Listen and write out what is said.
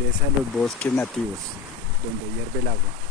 que es a los bosques nativos, donde hierve el agua.